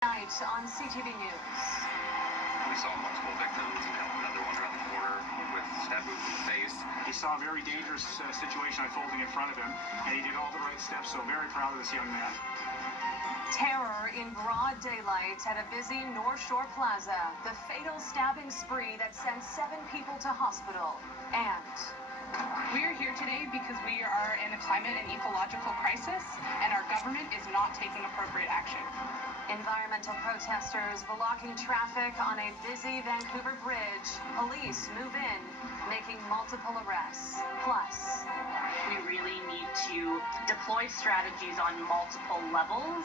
Tonight on CTV News. We saw multiple victims and another one around the corner with stab wounds in the face. He saw a very dangerous situation unfolding in front of him, and he did all the right steps, so very proud of this young man. Terror in broad daylight at a busy North Shore Plaza. The fatal stabbing spree that sent 7 people to hospital. And we are here today because we are in a climate and ecological crisis, and our government is not taking appropriate action. Environmental protesters blocking traffic on a busy Vancouver bridge. Police move in, making multiple arrests. Plus, we really need to deploy strategies on multiple levels.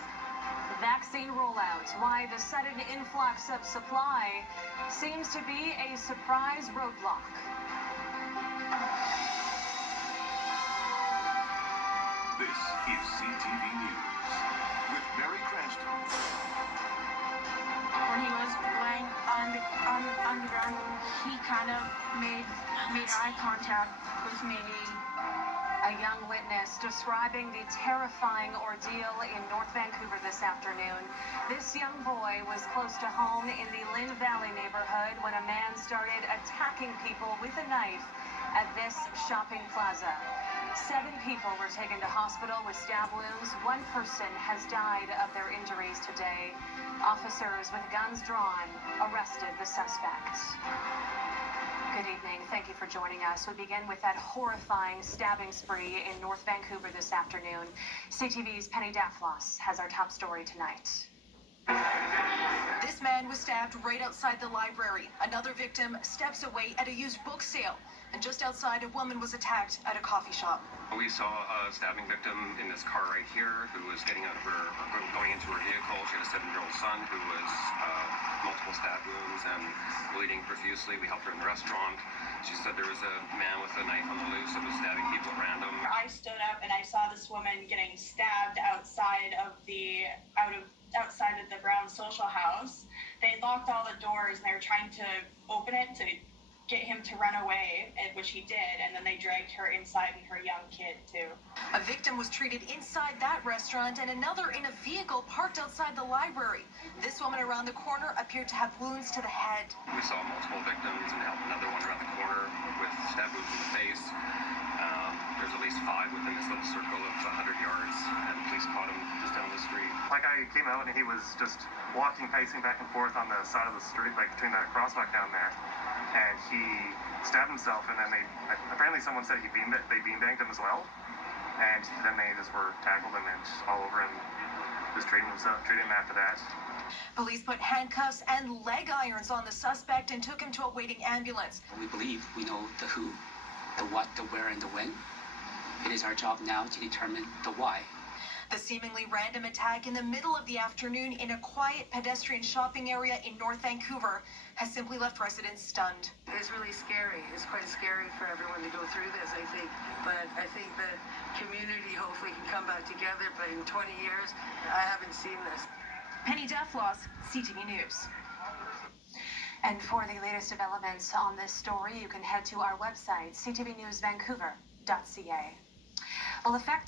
Vaccine rollout. Why the sudden influx of supply seems to be a surprise roadblock. This is CTV News with Mary Cranston. When he was laying on the ground, he kind of made eye contact with me. A young witness describing the terrifying ordeal in North Vancouver this afternoon. This young boy was close to home in the Lynn Valley neighborhood when a man started attacking people with a knife at this shopping plaza. 7 people were taken to hospital with stab wounds. 1 person has died of their injuries today. Officers with guns drawn arrested the suspect. Good evening. Thank you for joining us. We begin with that horrifying stabbing spree in North Vancouver this afternoon. CTV's Penny Daflos has our top story tonight. This man was stabbed right outside the library. Another victim steps away at a used book sale. And just outside, a woman was attacked at a coffee shop. We saw a stabbing victim in this car right here who was getting out of her, or going into her vehicle. She had a 7-year-old son who was multiple stab wounds and bleeding profusely. We helped her in the restaurant. She said there was a man with a knife on the loose that was stabbing people at random. I stood up and I saw this woman getting stabbed outside of the Brown Social House. They locked all the doors and they were trying to open it to get him to run away, which he did, and then they dragged her inside and her young kid too. A victim was treated inside that restaurant and another in a vehicle parked outside the library. This woman around the corner appeared to have wounds to the head. We saw multiple victims and helped another one around the corner with stab wounds in the face. There's at least 5 within this little circle of 100 yards, and the police caught him just down the street. Like, I came out and he was just walking, pacing back and forth on the side of the street, like between the crosswalk down there. And he stabbed himself, and then apparently someone said they beanbagged him as well. And then they just were tackled him and all over him, just treating him after that. Police put handcuffs and leg irons on the suspect and took him to a waiting ambulance. We believe we know the who, the what, the where, and the when. It is our job now to determine the why. The seemingly random attack in the middle of the afternoon in a quiet pedestrian shopping area in North Vancouver has simply left residents stunned. It's really scary. It's quite scary for everyone to go through this, I think. But I think the community hopefully can come back together. But in 20 years, I haven't seen this. Penny Daflos, CTV News. And for the latest developments on this story, you can head to our website, ctvnewsvancouver.ca. Well, affected